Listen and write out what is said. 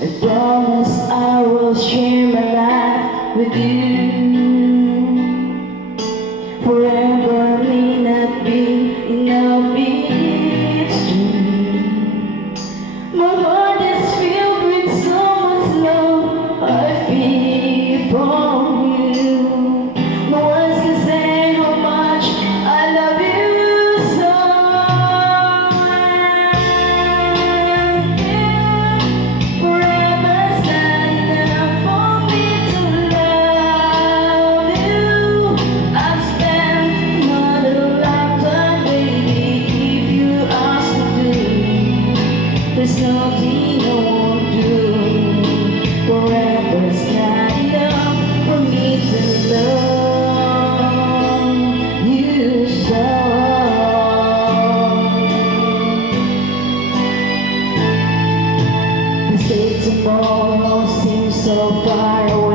I promise I will share my life with you. Forever may not be enough, it's true. My heart is filled with so much love I feel from you. No one can say how much I love you so. Forever's not enough for me to love you. I've spent my lifetime, baby, if you ask me to. There's nothing I won't do. Forever's not enough for me to love you so. You say tomorrow seems so far away.